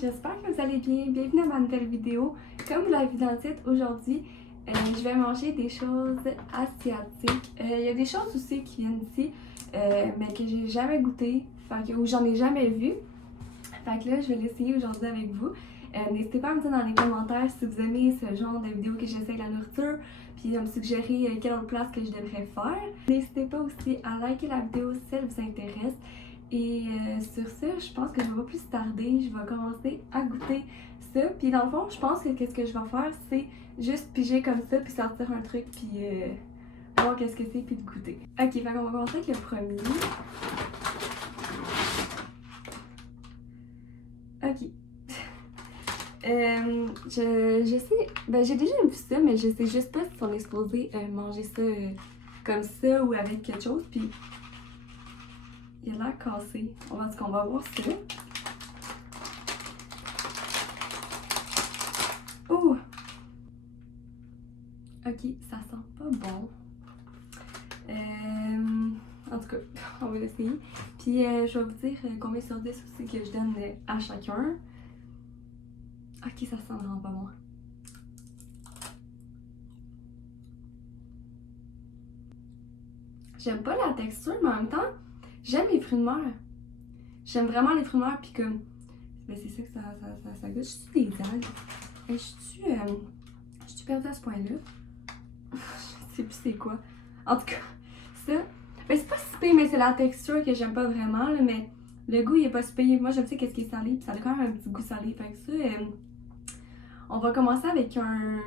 j'espère que vous allez bien. Bienvenue à ma nouvelle vidéo. Comme vous l'avez vu dans le titre, aujourd'hui, je vais manger des choses asiatiques. Il y a des choses aussi qui viennent d'ici, mais que j'ai jamais goûté, ou j'en ai jamais vu. Fait que là, je vais l'essayer aujourd'hui avec vous. N'hésitez pas à me dire dans les commentaires si vous aimez ce genre de vidéo que j'essaie de la nourriture, puis à me suggérer quelle autre place que je devrais faire. N'hésitez pas aussi à liker la vidéo si elle vous intéresse. Et sur ça, je pense que je ne vais pas plus tarder, je vais commencer à goûter ça. Puis dans le fond, je pense que ce que je vais faire, c'est juste piger comme ça, puis sortir un truc, puis voir qu'est-ce que c'est, puis de goûter. Ok, fait qu'on va commencer avec le premier. Ok. Je sais, ben j'ai déjà vu ça, mais je sais juste pas si on est supposé manger ça comme ça ou avec quelque chose, puis il a l'air cassé. On va voir ça. Oh! Ok, ça sent pas bon. En tout cas, on va l'essayer. Puis je vais vous dire combien sur 10 aussi que je donne à chacun. Ok, ça sent vraiment pas bon. J'aime pas la texture, mais en même temps, j'aime les fruits de mer. J'aime vraiment les fruits de mer, puis comme... Ben c'est ça que ça goûte. Je suis des algues. Je suis perdue à ce point-là. Je sais plus c'est quoi. En tout cas, ça... Ben c'est pas si pire, mais c'est la texture que j'aime pas vraiment, là, mais le goût, il est pas si pire. Moi, j'aime ça qu'est-ce qui est salé, puis ça a quand même un petit goût salé. Fait que ça, on va commencer avec un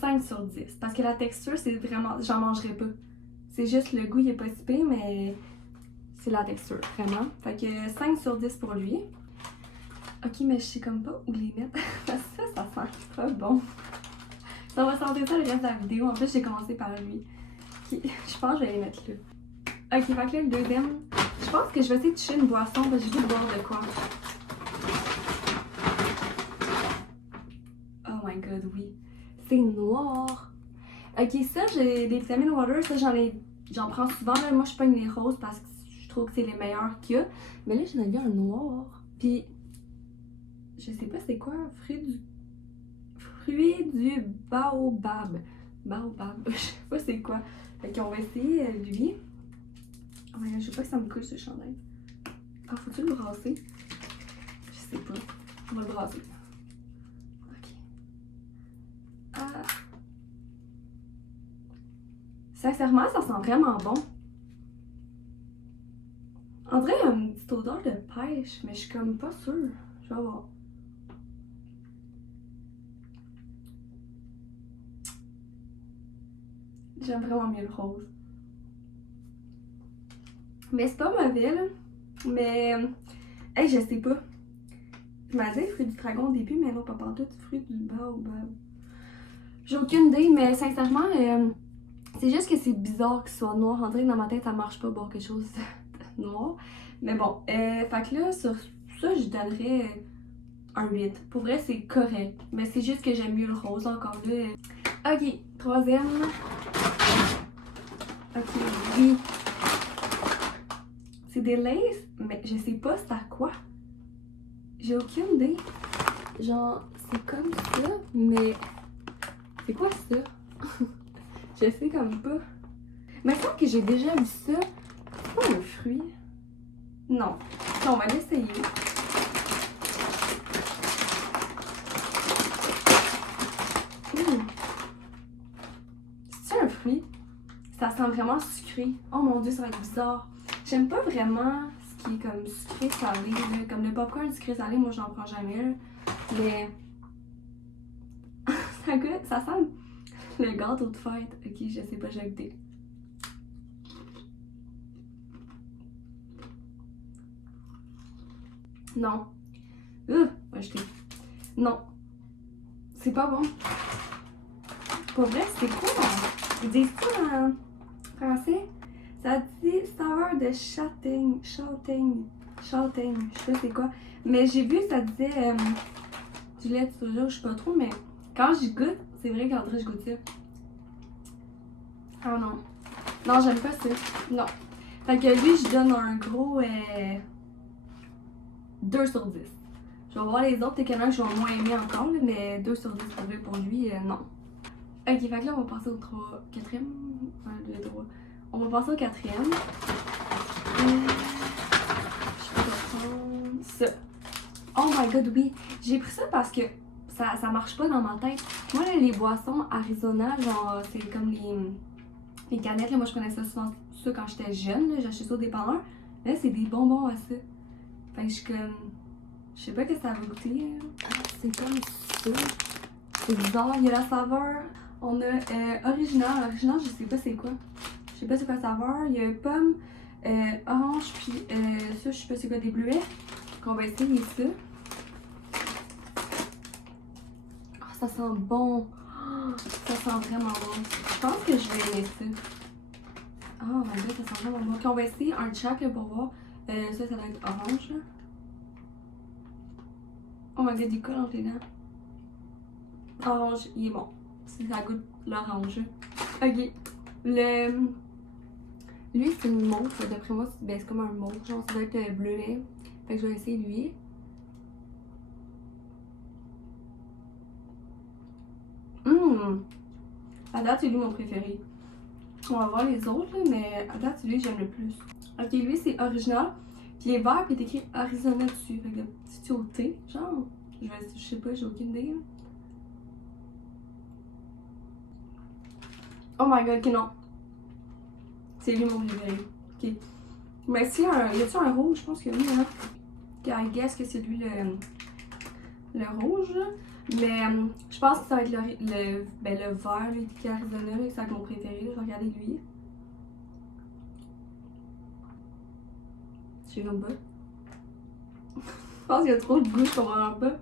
5 sur 10. Parce que la texture, c'est vraiment... J'en mangerai pas. C'est juste le goût, il est pas si pire, mais c'est la texture, vraiment. Fait que 5 sur 10 pour lui. Ok, mais je sais comme pas où les mettre. Parce que ça sent pas bon. Ça va sentir ça le reste de la vidéo. En plus, j'ai commencé par lui. Okay. Je pense que je vais les mettre là. Ok, fait que là, le deuxième. Je pense que je vais essayer de toucher une boisson parce que j'ai goût de boire de quoi. Oh my god, oui. C'est noir. Ok, ça, j'ai des vitamines water. Ça, j'en prends souvent. Là. Moi, je pogne les roses parce que je trouve que c'est les meilleurs qu'il y a. Mais là, j'en ai vu un noir. Puis, je sais pas c'est quoi. Fruit du baobab. Baobab. Je sais pas c'est quoi. Fait qu'on va essayer lui. Oh my god, je sais pas si ça me coule ce chandail. Ah, faut-tu le brasser? Je sais pas. On va le brasser. Ok. Ah. Sincèrement, ça sent vraiment bon. En vrai, il y a une petite odeur de pêche, mais je suis comme pas sûre. Je vais voir. J'aime vraiment mieux le rose. Mais c'est pas mauvais, là. Mais, hey, je sais pas. Je m'as dit fruit du dragon au début, mais non, pas partout. Fruit du baobab. J'ai aucune idée, mais sincèrement, c'est juste que c'est bizarre qu'il soit noir. En vrai, dans ma tête, ça marche pas boire quelque chose de noir. Mais bon, fait que là, sur ça, je donnerais un 8. Pour vrai, c'est correct. Mais c'est juste que j'aime mieux le rose encore là. Ok, troisième. Ok, oui. C'est des Lay's, mais je sais pas c'est à quoi. J'ai aucune idée. Genre, c'est comme ça, mais... C'est quoi ça? Je sais comme pas. Mais il semble que j'ai déjà vu ça. C'est pas un fruit. Non. On va l'essayer. C'est un fruit? Ça sent vraiment sucré. Oh mon dieu, ça va être bizarre. J'aime pas vraiment ce qui est comme sucré salé. Là. Comme le popcorn sucré salé, moi j'en prends jamais. Là. Mais ça goûte, ça sent le gâteau de fête. Ok, je sais pas, je vais goûter. Non. Va jeter. Non. C'est pas bon. Pour vrai, c'est quoi? Ils disent ça en français? Ça dit saveur de châtaigne. Châtaigne. Je sais pas c'est quoi. Mais j'ai vu, ça disait du lait de soja, je sais pas trop, mais quand j'y goûte, c'est vrai qu'en vrai, je goûte ça. Ah non. Non, j'aime pas ça. Non. Fait que lui, je donne un gros 2 sur 10. Je Je vais voir les autres, peut-être qu'il y en a que je vais moins aimer encore, là, mais 2 sur 10 pour lui, non. Ok, fait que là, on va passer au 4e. 1, 2, 3. On va passer au 4e. Je vais prendre ça. Oh my god, oui. J'ai pris ça parce que ça marche pas dans ma tête. Moi, là, les boissons Arizona, genre, c'est comme les canettes. Là, moi, je connaissais souvent ça quand j'étais jeune. J'achetais ça au dépanneur. Là, c'est des bonbons à ça. Fait que je suis comme. Je sais pas ce que ça va goûter. C'est comme ça. C'est bizarre. Il y a la saveur. On a original. Original, je sais pas c'est quoi. Je sais pas c'est quoi la saveur. Il y a pomme, orange, puis ça, je sais pas c'est quoi, des bleuets. Donc, on va essayer ça. Oh, ça sent bon. Oh, ça sent vraiment bon. Je pense que je vais aimer ça. Oh my god, ça sent vraiment bon. Donc, on va essayer un chac là, pour voir. Ça doit être orange. Là. Oh my god, il colle entre les dents. Orange, il est bon. Ça goûte l'orange. Ok. Lui, c'est une mauve. D'après moi, c'est comme un mauve. Genre, ça doit être bleuet. Fait que je vais essayer lui. À date, c'est lui mon préféré. On va voir les autres, là, mais à date, c'est lui que j'aime le plus. Ok, lui, c'est original. Puis il est vert, puis il est écrit Arizona dessus. Fait que c'est-tu au thé, genre? Je sais pas, j'ai aucune idée. Oh my god, ok, non. C'est lui mon préféré. Ok. Mais si, y a-tu un rouge? Je pense que oui, hein. Ok, I guess que c'est lui le rouge. Mais je pense que ça va être le vert, lui, qui est Arizona, là, que c'est mon préféré. Là. Je vais regarder lui. Je sais même pas. Je pense qu'il y a trop de goût, je comprends pas.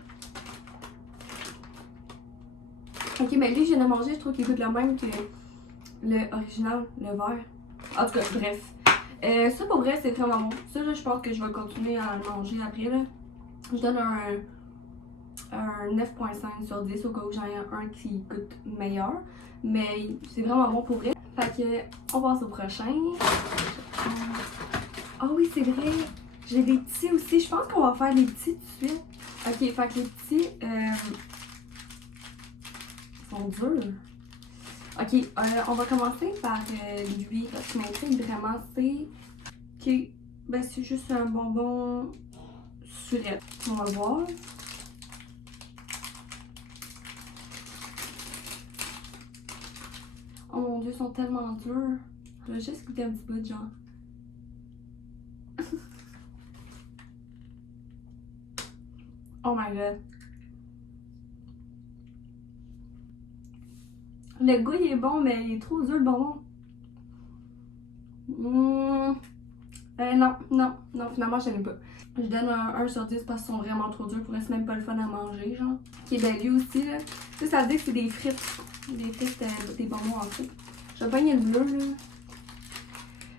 Ok, mais lui, je viens de manger, je trouve qu'il goûte le même que le original, le vert. En tout cas, bref. Ça, pour vrai, c'est vraiment bon. Ça, là, je pense que je vais continuer à le manger après, là. Je donne un 9.5 sur 10 au cas où j'en ai un qui goûte meilleur. Mais c'est vraiment bon pour vrai. Fait que, on passe au prochain. Ah oui, c'est vrai. J'ai des petits aussi. Je pense qu'on va faire les petits tout de suite. Ok, fait que les petits sont durs. Ok, on va commencer par lui. Parce que m'intrigue vraiment, c'est que ben, c'est juste un bonbon surette. On va voir. Oh mon dieu, ils sont tellement durs. Je vais juste goûter un petit bout de genre. Oh my god. Le goût il est bon, mais il est trop dur le bonbon. Non, finalement je n'aime pas. Je donne un 1 sur 10 parce qu'ils sont vraiment trop durs. Pour c'est même pas le fun à manger, genre. Qui est ben lui aussi, là. Ça veut dire que c'est des frites. Des frites, des bonbons en fait. Je vais pogner le bleu, là.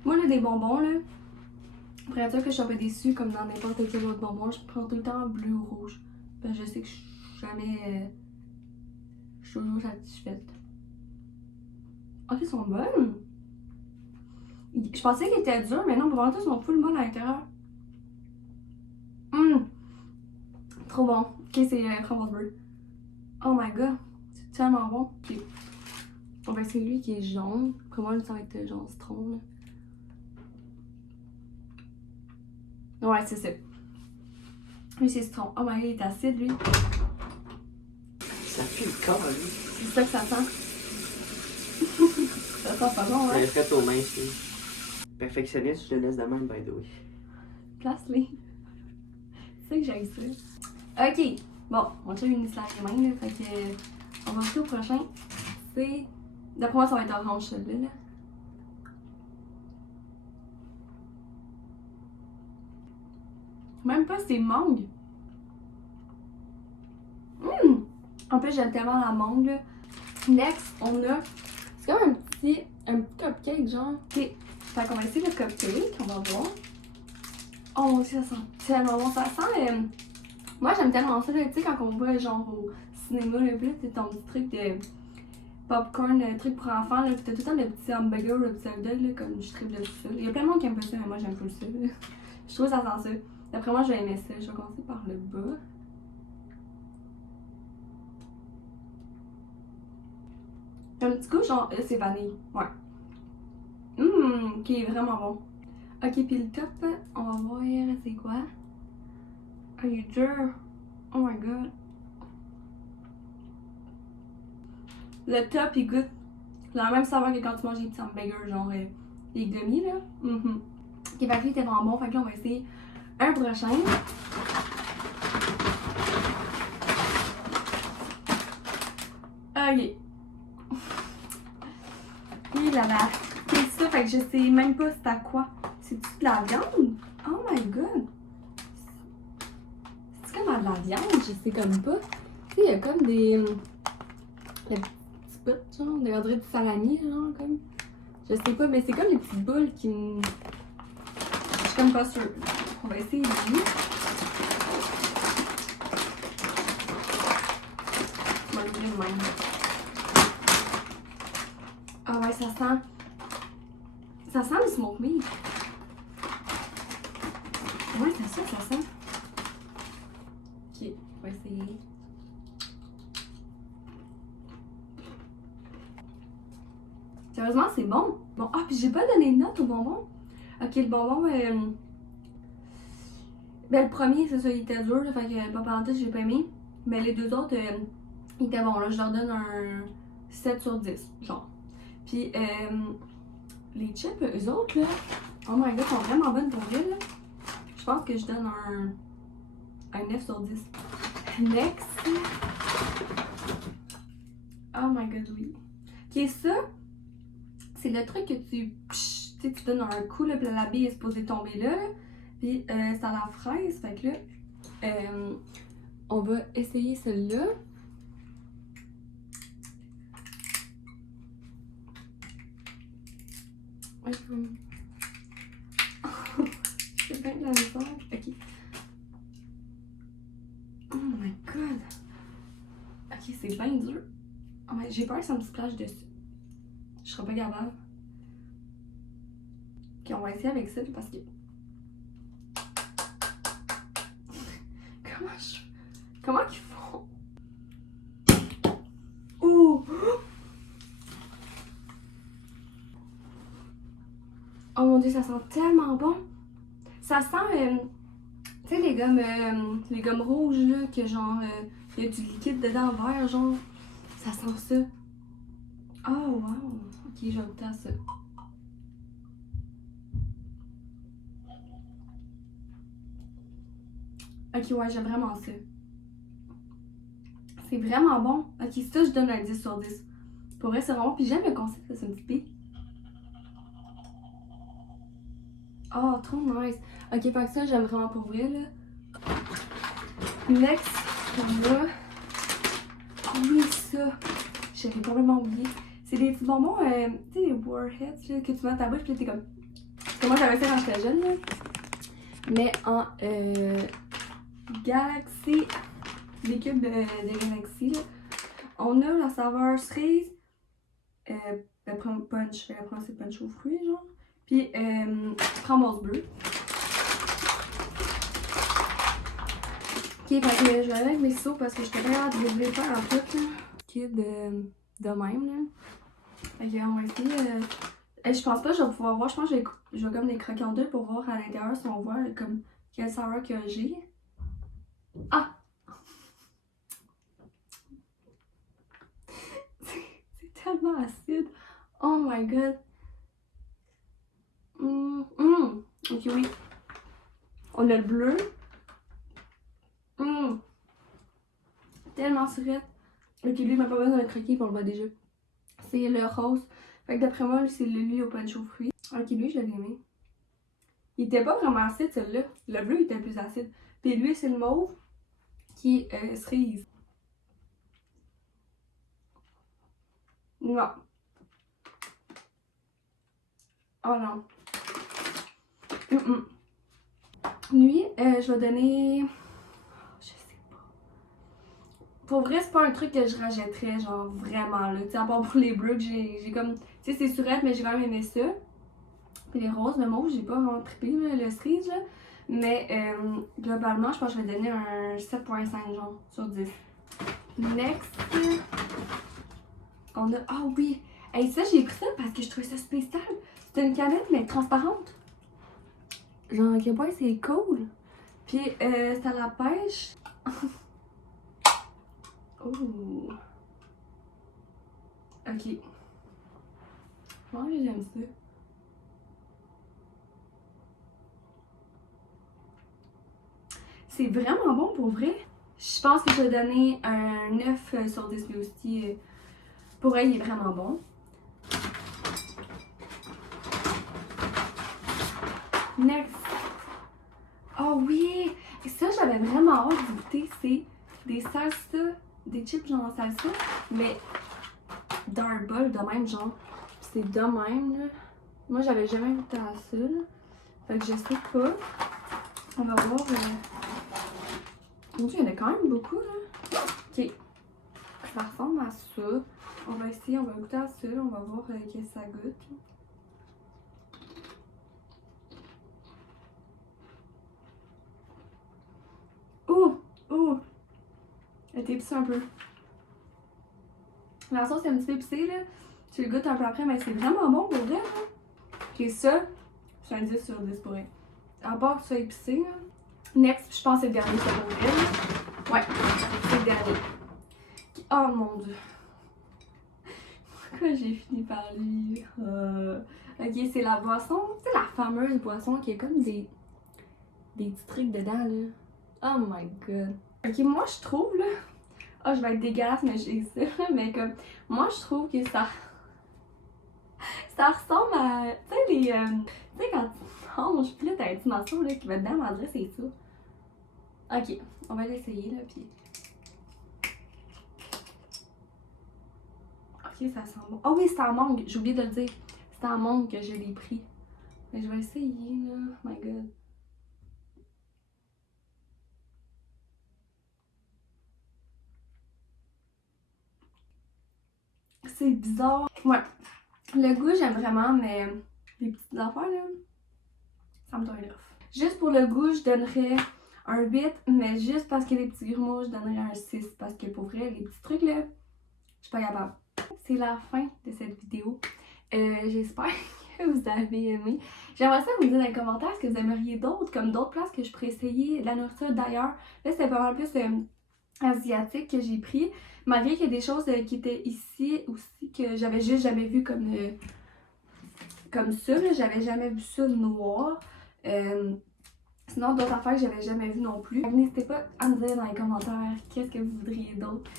Moi, là, des bonbons, là. Pour être sûr que je suis pas déçue, comme dans n'importe quel autre bonbon, je prends tout le temps bleu ou rouge. Parce que je sais que je suis jamais. Je suis toujours satisfaite. Ok, ils sont bonnes! Je pensais qu'ils étaient durs, mais non, pour l'instant, ils sont full bonnes à l'intérieur. Trop bon. Ok, c'est framboise bleue. Oh my god, c'est tellement bon. Ok. Bon, ben, c'est lui qui est jaune. Comment ça va être genre citron, là. Ouais, c'est ça. Lui, c'est citron. Oh my god, il est acide, lui. Ça pue le corps, lui. C'est ça que ça sent. Ça sent pas bon, Ça hein? est fait aux mains, c'est. Perfectionniste, je le laisse de même, by the way. Place-les. C'est ça que j'aime ça. Ok. Bon, on tire une slash les mains, là. Fait que. On va passer au prochain. C'est. D'après moi, ça va être orange, celui-là, là. Même pas, c'est mangue. En plus, j'aime tellement la mangue, là. Next, on a. C'est comme un petit cupcake, genre. Ok. Fait qu'on va essayer le cupcake, on va voir. Oh mon dieu, ça sent tellement bon. Ça sent. Moi, j'aime tellement ça, là. Tu sais, quand on va, genre, au cinéma, là, pis là, c'est ton petit truc de popcorn, le truc pour enfants, là. Pis t'as tout le temps le petit hamburger, le petit hot dog, là, comme je tripe de ça. Il y a plein de monde qui aime pas ça, mais moi, j'aime pas ça, là. Je trouve que ça sent ça. D'après moi, je vais aimer ça. Je vais commencer par le bas. Un petit goût, genre, c'est vanille. Ouais. Qui est vraiment bon. Ok, puis le top, on va voir c'est quoi. Ah, il est dur. Oh my god. Le top, il goûte la même saveur que quand tu manges des petits hamburgers, genre les demi, là. Ok, fait que lui, il était vraiment bon. Fait que là, on va essayer un prochain. Ok. Oui, là là. C'est ça, fait que je sais même pas c'est à quoi. C'est-tu de la viande? Oh my god. C'est comme de la viande, je sais comme pas. Tu sais, il y a comme des petits bouts, genre, on dirait du salami, genre, comme. Je sais pas, mais c'est comme les petites boules qui me. Je suis comme pas sûre. On va essayer lui. On va l'ouvrir de même. Ah ouais, ça sent. Ça sent le smoke meat. Ouais, c'est ça, ça sent. Ok, on va essayer. Sérieusement, c'est bon. Bon, ah, puis j'ai pas donné de note au bonbon. Ok, le bonbon, ben le premier, c'est ça, il était dur, là, fait que pas parenthèse, j'ai pas aimé. Mais les deux autres, ils étaient bons, là. Je leur donne un 7 sur 10, genre. Puis, les chips, eux autres, là, oh my god, sont vraiment bonnes pour eux, là. Je pense que je donne un 9 sur 10. Next. Oh my god, oui. Ok, ça, c'est le truc que tu donnes un coup, là, puis la bille est supposée tomber là. Puis ça a la fraise, fait que là, on va essayer celle-là. C'est bien de la misère. Ok. Oh my god. Ok, c'est bien dur. Oh my, j'ai peur que ça me splash dessus. Je serai pas capable. Ok, on va essayer avec ça parce que. Comment qu'ils font? Oh! Oh mon dieu, ça sent tellement bon! Ça sent, tu sais, les gommes rouges, là, que genre, il y a du liquide dedans vert, genre. Ça sent ça. Oh wow! Ok, je vais goûter à ça. Ok, ouais, j'aime vraiment ça. C'est vraiment bon. Ok, ça, je donne un 10 sur 10. Pour vrai, c'est vraiment bon. Puis j'aime le concept de ce petit pic. Oh, trop nice. Ok, fait que ça, j'aime vraiment pour vrai, là. Next, là. Oui, ça. J'avais complètement oublié. C'est des petits bonbons, tu sais, les Warheads, là, que tu mets dans ta bouche, puis là, t'es comme. C'est moi, j'avais fait quand j'étais jeune, là. Mais en Galaxy. Des cubes de Galaxy, là. On a la saveur cerise. Punch. La première, c'est punch aux fruits, genre. Puis, framboise bleue. Ok, fait que je vais aller avec mes ciseaux parce que je suis pas hâte de les faire en tout, là. Kid de même, là. Fait que, on va essayer. Je pense pas que je vais pouvoir voir. Je pense que je vais comme les croquer en deux pour voir à l'intérieur si on voit comme quelle saveur que j'ai. Ah! C'est tellement acide. Oh my god. Ok, oui. On a le bleu. Tellement surette. Ok, lui, il m'a pas besoin de le croquer pour le voit déjà. C'est le rose. Fait que d'après moi, c'est le lui au punch aux fruits. Ok, lui, je l'avais aimé. Il était pas vraiment acide, celui-là. Le bleu était plus acide. Puis lui, c'est le mauve qui est cerise. Non. Oh non. Lui, je vais donner. Je sais pas. Pour vrai, c'est pas un truc que je rachèterais, genre vraiment là. Tu sais, à part pour les bleus que j'ai comme. Tu sais, c'est surette, mais j'ai quand même aimé ça. Puis les roses, le mauve, j'ai pas vraiment trippé, là, le cerise, là. Mais globalement, je pense que je vais donner un 7.5 genre sur 10. Next. On a... Ah oui! Hey, ça, j'ai pris ça parce que je trouvais ça spécial. C'est une canette, mais transparente. Genre, à quel point c'est cool. Puis, c'est à la pêche. Oh! Ok. Moi, j'aime ça. C'est vraiment bon pour vrai. Je pense que je vais donner un 9 sur 10 lui aussi. Pour elle, il est vraiment bon. Next. Oh oui! Ça, j'avais vraiment hâte de goûter. C'est des salsas, des chips genre salsa, mais dans un bol de même, genre. C'est de même, là. Moi, j'avais jamais goûté à ça, là. Fait que je sais pas. On va voir. Mon Dieu, il y en a quand même beaucoup, là. Ok. Ça ressemble à ça. On va essayer, on va goûter à ça, là. On va voir qu'est-ce que ça goûte. Oh! Oh! Elle est épicée un peu. La sauce est un petit peu épicée, là. Tu le goûtes un peu après, mais c'est vraiment bon pour vrai, là. Et ça, c'est un 10 sur 10 pour elle. À part que ça épicé, là. Next, je pense que c'est le dernier ça pour elle. Ouais, c'est le dernier. Oh mon dieu. Pourquoi j'ai fini par lui? Ok, c'est la boisson. C'est la fameuse boisson qui a comme des petits trucs dedans, là. Oh my god. Ok, moi je trouve, là. Oh, je vais être dégueulasse, mais j'ai ça, mais comme. Moi je trouve que ça. Ça ressemble à. Tu sais, les. Tu sais, quand tu manges, pis là, t'as un petit morceau là, qui va dedans, on dirait c'est ça. Ok, on va l'essayer, là, pis. Ok, ça sent bon. Oh oui, c'est en mangue, j'ai oublié de le dire. C'est en mangue que je l'ai pris. Mais je vais essayer, là. Oh my god. C'est bizarre. Ouais. Le goût, j'aime vraiment, mais les petites affaires, là, ça me donne off. Juste pour le goût, je donnerais un 8, mais juste parce que les petits grumeaux, je donnerais un 6. Parce que pour vrai, les petits trucs, là, je suis pas capable. C'est la fin de cette vidéo. J'espère que vous avez aimé. J'aimerais ça vous dire dans les commentaires ce que vous aimeriez d'autres, comme d'autres places que je pourrais essayer, de la nourriture d'ailleurs. Là, c'était pas mal plus asiatique que j'ai pris. Malgré qu'il y a des choses qui étaient ici aussi que j'avais juste jamais vu comme ça. J'avais jamais vu ça noir. Sinon, d'autres affaires que j'avais jamais vues non plus. N'hésitez pas à me dire dans les commentaires qu'est-ce que vous voudriez d'autre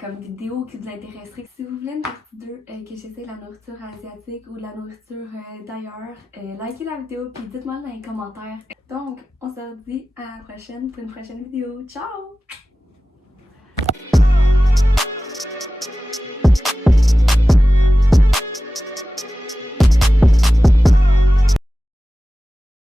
comme vidéo qui vous intéresserait. Si vous voulez une partie 2 que j'essaie la nourriture asiatique ou la nourriture d'ailleurs, likez la vidéo puis dites-moi dans les commentaires. Donc, on se dit à la prochaine pour une prochaine vidéo. Ciao!